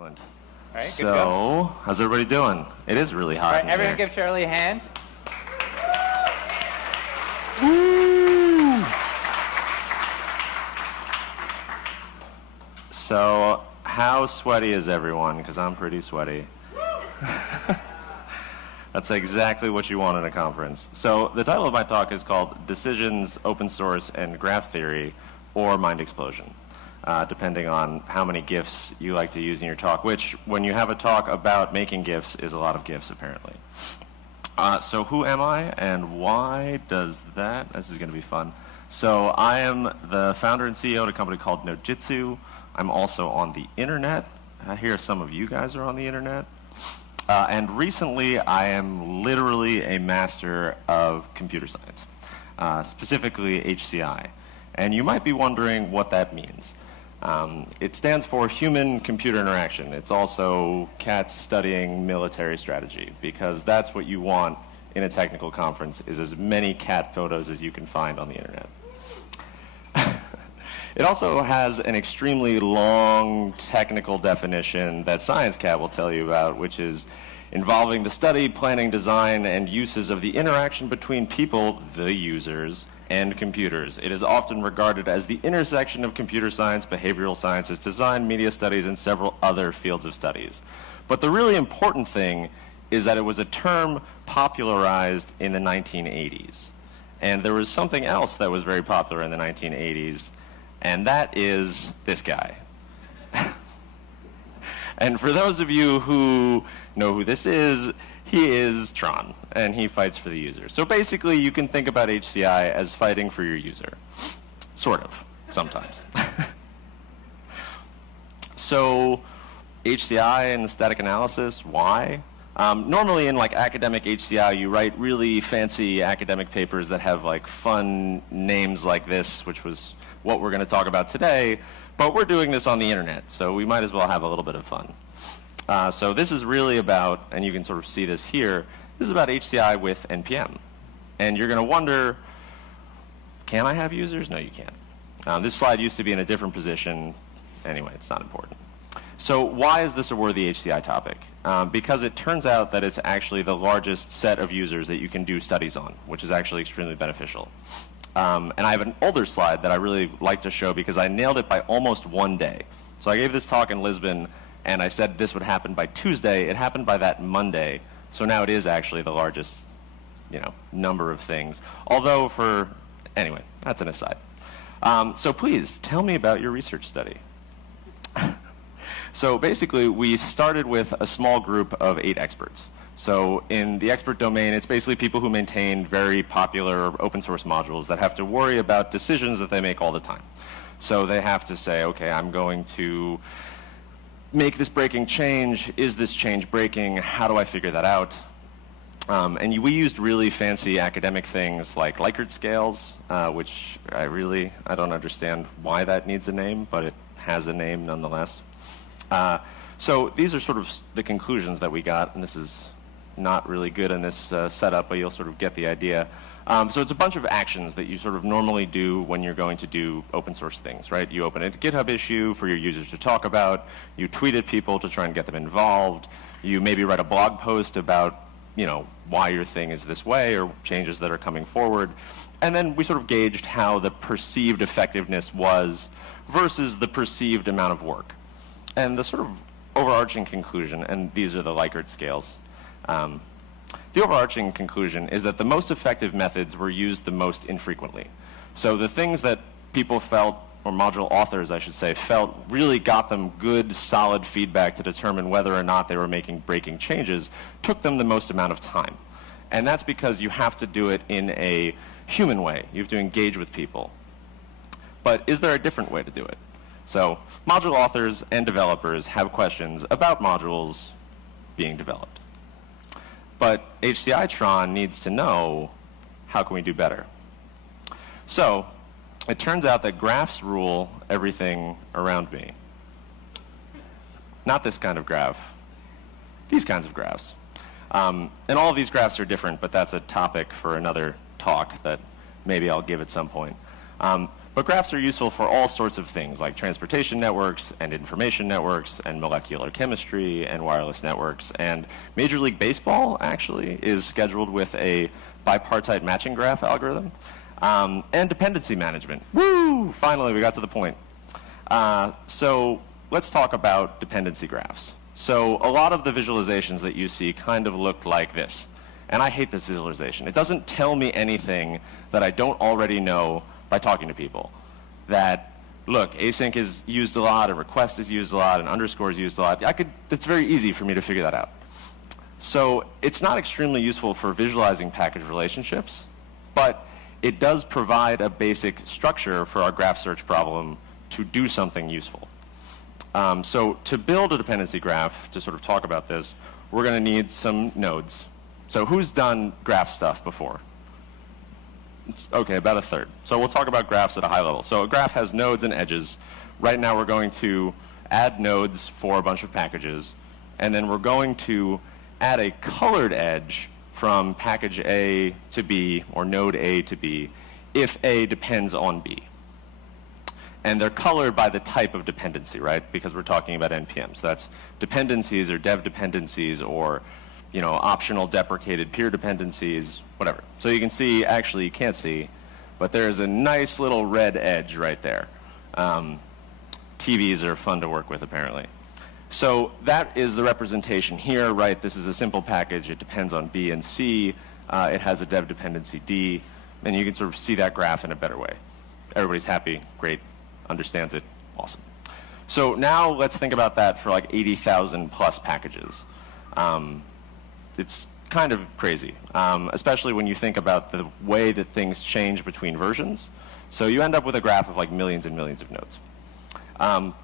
Excellent. All right, good So, to go. how's everybody doing? It is really hot. All right, everyone give Charlie a hand. Woo! So, how sweaty is everyone? Because I'm pretty sweaty. That's exactly what you want in a conference. So, the title of my talk is called Decisions, Open Source, and Graph Theory, or Mind Explosion. Depending on how many GIFs you like to use in your talk, which, when you have a talk about making GIFs, is a lot of GIFs, apparently. So who am I, and why does that? This is going to be fun. So I am the founder and CEO of a company called Node.js. I'm also on the internet. I hear some of you guys are on the internet. And recently, I am literally a master of computer science, specifically HCI. And you might be wondering what that means. It stands for human-computer interaction. It's also cats studying military strategy, because that's what you want in a technical conference, is as many cat photos as you can find on the internet. It also has an extremely long technical definition that ScienceCat will tell you about, which is involving the study, planning, design, and uses of the interaction between people, the users, and computers. It is often regarded as the intersection of computer science, behavioral sciences, design, media studies, and several other fields of studies. But the really important thing is that it was a term popularized in the 1980s. And there was something else that was very popular in the 1980s, and that is this guy. And for those of you who know who this is, he is Tron, and he fights for the user. So basically, you can think about HCI as fighting for your user. Sort of, sometimes. So HCI and static analysis, why? Normally in like academic HCI, you write really fancy academic papers that have like fun names like this, which was what we're going to talk about today. But we're doing this on the internet, so we might as well have a little bit of fun. So this is really about, and you can sort of see this here, this is about HCI with NPM. And you're going to wonder, can I have users? No, you can't. This slide used to be in a different position. Anyway, it's not important. So why is this a worthy HCI topic? Because it turns out that it's actually the largest set of users that you can do studies on, which is actually extremely beneficial. And I have an older slide that I really like to show because I nailed it by almost one day. So I gave this talk in Lisbon, and I said this would happen by Tuesday. It happened by that Monday. So now it is actually the largest, number of things. Although anyway, that's an aside. So please, tell me about your research study. So basically, we started with a small group of 8 experts. So in the expert domain, it's basically people who maintain very popular open source modules that have to worry about decisions that they make all the time. So they have to say, okay, I'm going to make this breaking change. Is this change breaking? How do I figure that out? And we used really fancy academic things like Likert scales, which I don't understand why that needs a name, but it has a name nonetheless. So these are sort of the conclusions that we got, and this is not really good in this setup, but you'll sort of get the idea. So it's a bunch of actions that you sort of normally do when you're going to do open source things, right? You open a GitHub issue for your users to talk about. You tweet at people to try and get them involved. You maybe write a blog post about, why your thing is this way or changes that are coming forward. And then we sort of gauged how the perceived effectiveness was versus the perceived amount of work. And the sort of overarching conclusion, and these are the Likert scales, the overarching conclusion is that the most effective methods were used the most infrequently. So the things that people felt, or module authors, I should say, felt really got them good, solid feedback to determine whether or not they were making breaking changes, took them the most amount of time. And that's because you have to do it in a human way. You have to engage with people. But is there a different way to do it? So module authors and developers have questions about modules being developed. But HCI Tron needs to know, how can we do better? So it turns out that graphs rule everything around me. Not this kind of graph. These kinds of graphs. And all of these graphs are different, but that's a topic for another talk that maybe I'll give at some point. But graphs are useful for all sorts of things, like transportation networks and information networks and molecular chemistry and wireless networks. And Major League Baseball, actually, is scheduled with a bipartite matching graph algorithm. And dependency management. Woo! Finally, we got to the point. So let's talk about dependency graphs. So a lot of the visualizations that you see kind of look like this. And I hate this visualization. It doesn't tell me anything that I don't already know by talking to people. That, look, async is used a lot, a request is used a lot, an underscore is used a lot. It's very easy for me to figure that out. So it's not extremely useful for visualizing package relationships, but it does provide a basic structure for our graph search problem to do something useful. So to build a dependency graph, to sort of talk about this, we're going to need some nodes. So who's done graph stuff before? Okay, about a third. So we'll talk about graphs at a high level. So a graph has nodes and edges. Right now we're going to add nodes for a bunch of packages, and then we're going to add a colored edge from package A to B, or node A to B, if A depends on B. And they're colored by the type of dependency, right? Because we're talking about NPM. So that's dependencies or dev dependencies or optional deprecated peer dependencies, whatever. So you can see, actually you can't see, but there's a nice little red edge right there. TVs are fun to work with, apparently. So that is the representation here, right? This is a simple package. It depends on B and C. It has a dev dependency D, and you can sort of see that graph in a better way. Everybody's happy, great, understands it, awesome. So now let's think about that for like 80,000 plus packages. It's kind of crazy, especially when you think about the way that things change between versions. So you end up with a graph of like millions and millions of nodes.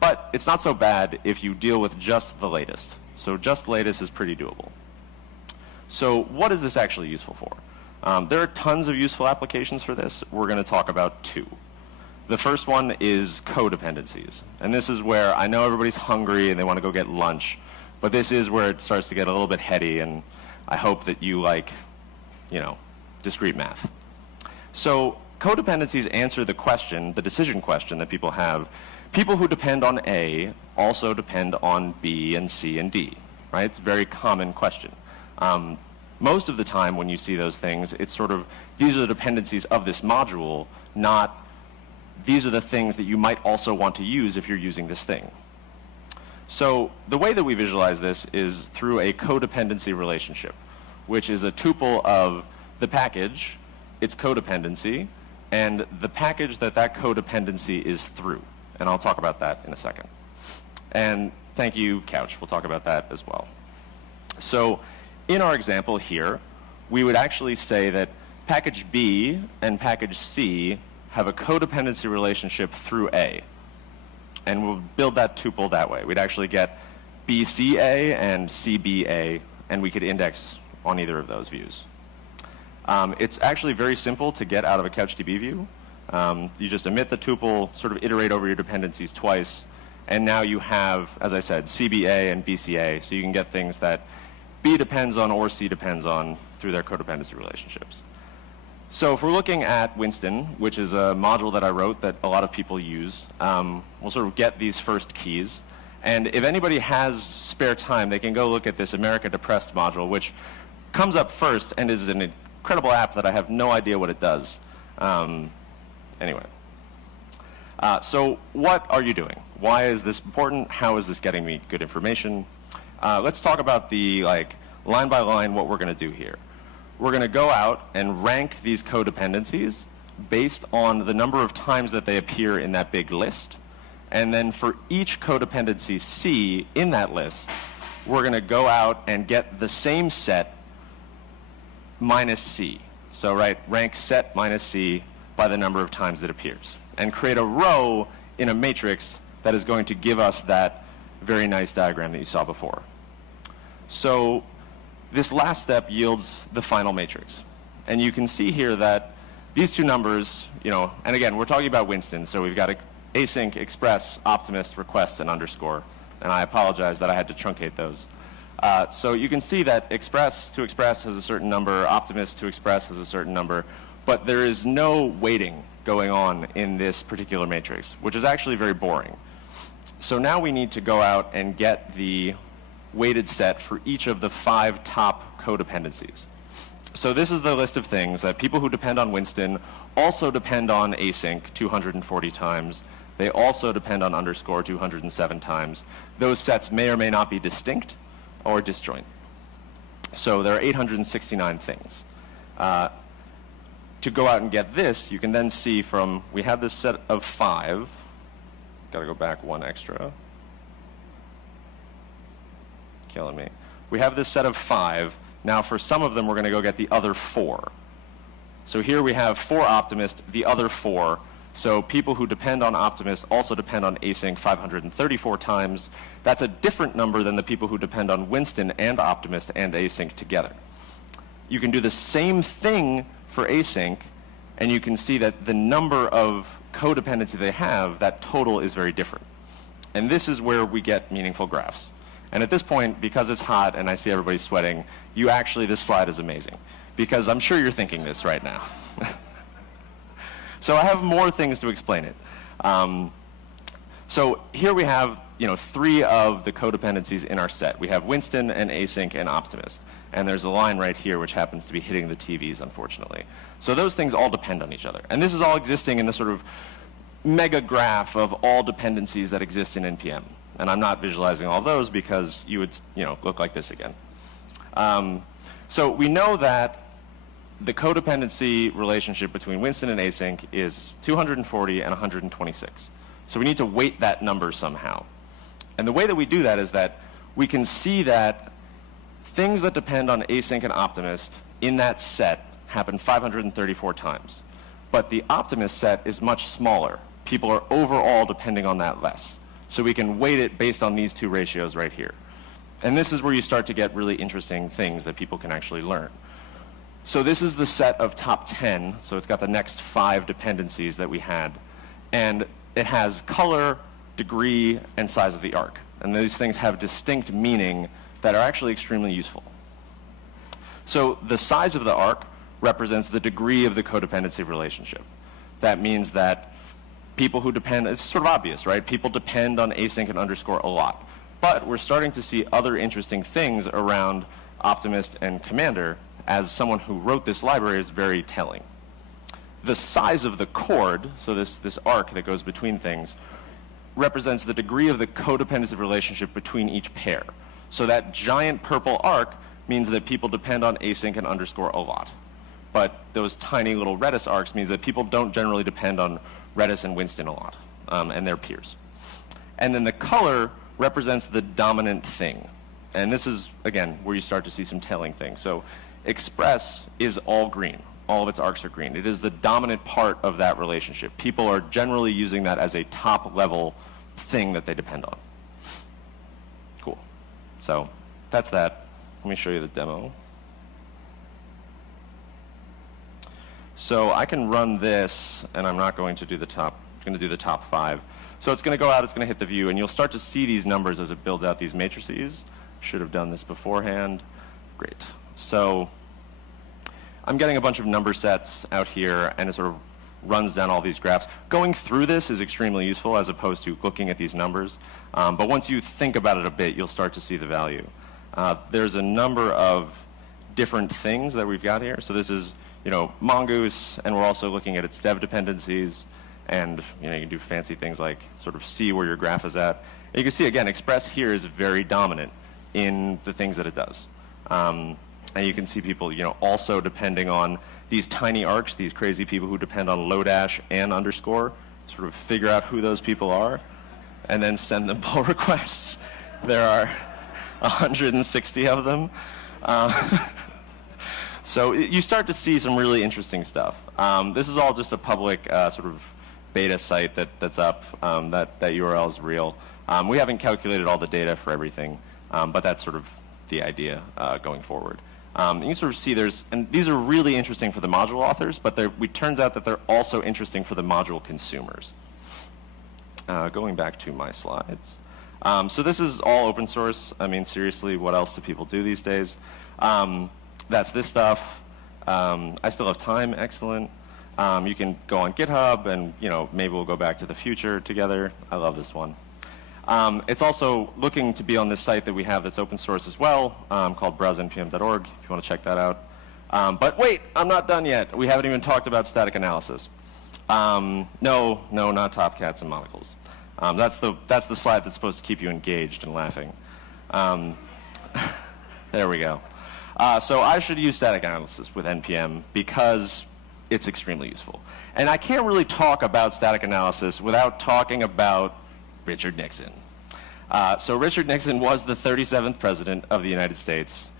But it's not so bad if you deal with just the latest. So just latest is pretty doable. So what is this actually useful for? There are tons of useful applications for this. We're going to talk about two. The first one is codependencies. And this is where I know everybody's hungry and they want to go get lunch, but this is where it starts to get a little bit heady, and I hope that you like, discrete math. So codependencies answer the question, the decision question that people have. People who depend on A also depend on B and C and D, right? It's a very common question. Most of the time when you see those things, it's sort of, these are the dependencies of this module, not these are the things that you might also want to use if you're using this thing. So the way that we visualize this is through a codependency relationship, which is a tuple of the package, its codependency, and the package that that codependency is through. And I'll talk about that in a second. And thank you, Couch. We'll talk about that as well. So in our example here, we would actually say that package B and package C have a codependency relationship through A. And we'll build that tuple that way. We'd actually get BCA and CBA, and we could index on either of those views. It's actually very simple to get out of a CouchDB view. You just emit the tuple, sort of iterate over your dependencies twice, and now you have, as I said, CBA and BCA, so you can get things that B depends on or C depends on through their codependency relationships. So if we're looking at Winston, which is a module that I wrote that a lot of people use, we'll sort of get these first keys. And if anybody has spare time, they can go look at this America Depressed module, which comes up first and is an incredible app that I have no idea what it does. Anyway. So what are you doing? Why is this important? How is this getting me good information? Let's talk about the line by line what we're going to do here. We're going to go out and rank these codependencies based on the number of times that they appear in that big list. And then for each codependency C in that list, we're going to go out and get the same set minus C. So rank set minus C by the number of times it appears. And create a row in a matrix that is going to give us that very nice diagram that you saw before. So this last step yields the final matrix. And you can see here that these two numbers, and again, we're talking about Winston, so we've got async, express, optimist, request, and underscore. And I apologize that I had to truncate those. So you can see that express to express has a certain number, optimist to express has a certain number. but there is no weighting going on in this particular matrix, which is actually very boring. So now we need to go out and get the weighted set for each of the 5 top codependencies. So this is the list of things that people who depend on Winston also depend on async 240 times. They also depend on underscore 207 times. Those sets may or may not be distinct or disjoint. So there are 869 things. To go out and get this, you can then see from, we have this set of 5. Got to go back 1 extra. Killing me. We have this set of 5. Now for some of them, we're going to go get the other 4. So here we have for Optimist, the other 4. So people who depend on Optimist also depend on async 534 times. That's a different number than the people who depend on Winston and Optimist and async together. You can do the same thing for async, and you can see that the number of codependency they have, that total is very different. And this is where we get meaningful graphs. And at this point, because it's hot and I see everybody sweating, this slide is amazing. Because I'm sure you're thinking this right now. So I have more things to explain it. So here we have 3 of the codependencies in our set. We have Winston and async and Optimist. And there's a line right here which happens to be hitting the TVs, unfortunately. So those things all depend on each other. And this is all existing in this sort of mega graph of all dependencies that exist in NPM. And I'm not visualizing all those because you would look like this again. So we know that the codependency relationship between Winston and async is 240 and 126. So we need to weight that number somehow. And the way that we do that is that we can see that things that depend on async and Optimist in that set happen 534 times. But the Optimist set is much smaller. People are overall depending on that less. So we can weight it based on these 2 ratios right here. And this is where you start to get really interesting things that people can actually learn. So this is the set of top 10. So it's got the next 5 dependencies that we had. And it has color, degree, and size of the arc. And these things have distinct meaning that are actually extremely useful. So the size of the arc represents the degree of the codependency relationship. That means that people who depend, it's sort of obvious, right? People depend on async and underscore a lot. But we're starting to see other interesting things around Optimist and Commander, as someone who wrote this library is very telling. The size of the chord, so this arc that goes between things, represents the degree of the codependency relationship between each pair. So that giant purple arc means that people depend on async and underscore a lot. But those tiny little Redis arcs means that people don't generally depend on Redis and Winston a lot, and their peers. And then the color represents the dominant thing. And this is, again, where you start to see some telling things. So Express is all green. All of its arcs are green. It is the dominant part of that relationship. People are generally using that as a top-level thing that they depend on. Cool. So that's that. Let me show you the demo. So I can run this, and I'm not going to do the top. I'm going to do the top 5. So it's going to go out. It's going to hit the view, and you'll start to see these numbers as it builds out these matrices. Should have done this beforehand. Great. So I'm getting a bunch of number sets out here, and it sort of runs down all these graphs. Going through this is extremely useful as opposed to looking at these numbers. But once you think about it a bit, you'll start to see the value. There's a number of different things that we've got here. So this is Mongoose, and we're also looking at its dev dependencies. And you can do fancy things like sort of see where your graph is at. And you can see, again, Express here is very dominant in the things that it does. And you can see people also depending on these tiny arcs, these crazy people who depend on Lodash and underscore, sort of figure out who those people are, and then send them pull requests. There are 160 of them. So you start to see some really interesting stuff. This is all just a public sort of beta site that's up. That URL is real. We haven't calculated all the data for everything, but that's sort of the idea going forward. You can sort of see and these are really interesting for the module authors, but it turns out that they're also interesting for the module consumers. Going back to my slides. So this is all open source. I mean, seriously, what else do people do these days? That's this stuff. I still have time, excellent. You can go on GitHub, and maybe we'll go back to the future together. I love this one. It's also looking to be on this site that we have that's open source as well, called browsenpm.org, if you want to check that out. But wait, I'm not done yet. We haven't even talked about static analysis. No, not top cats and monocles. That's the slide that's supposed to keep you engaged and laughing. There we go. So I should use static analysis with NPM because it's extremely useful. And I can't really talk about static analysis without talking about Richard Nixon. So Richard Nixon was the 37th president of the United States.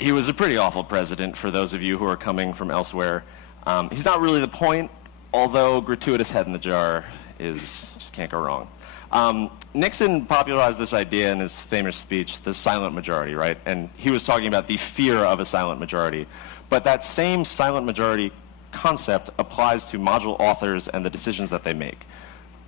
He was a pretty awful president for those of you who are coming from elsewhere. He's not really the point, although gratuitous head in the jar just can't go wrong. Nixon popularized this idea in his famous speech, the silent majority, right? And he was talking about the fear of a silent majority. But that same silent majority concept applies to module authors and the decisions that they make.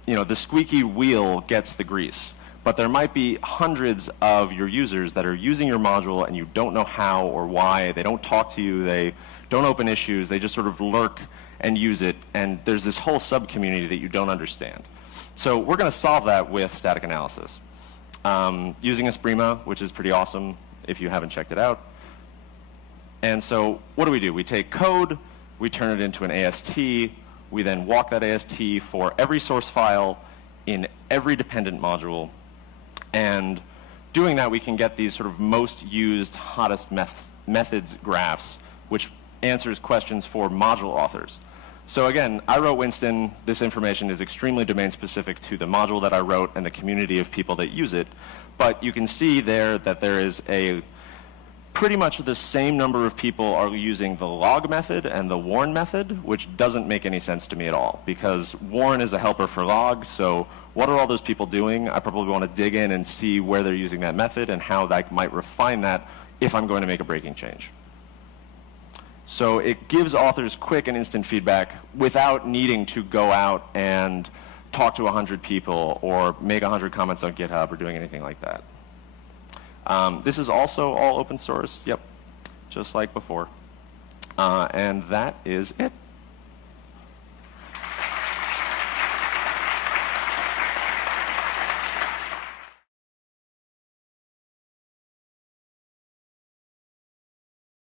The squeaky wheel gets the grease. But there might be hundreds of your users that are using your module and you don't know how or why. They don't talk to you. They don't open issues. They just sort of lurk and use it. And there's this whole sub-community that you don't understand. So we're going to solve that with static analysis. Using Esprima, which is pretty awesome if you haven't checked it out. And so what do? We take code, we turn it into an AST, we then walk that AST for every source file in every dependent module. And doing that, we can get these sort of most used, hottest methods graphs, which answers questions for module authors. So again, I wrote Winston. This information is extremely domain-specific to the module that I wrote and the community of people that use it. But you can see there that there is pretty much the same number of people are using the log method and the warn method, which doesn't make any sense to me at all, because warn is a helper for log. So what are all those people doing? I probably want to dig in and see where they're using that method and how that might refine that if I'm going to make a breaking change. So it gives authors quick and instant feedback without needing to go out and talk to 100 people or make 100 comments on GitHub or doing anything like that. This is also all open source, yep, just like before. And that is it.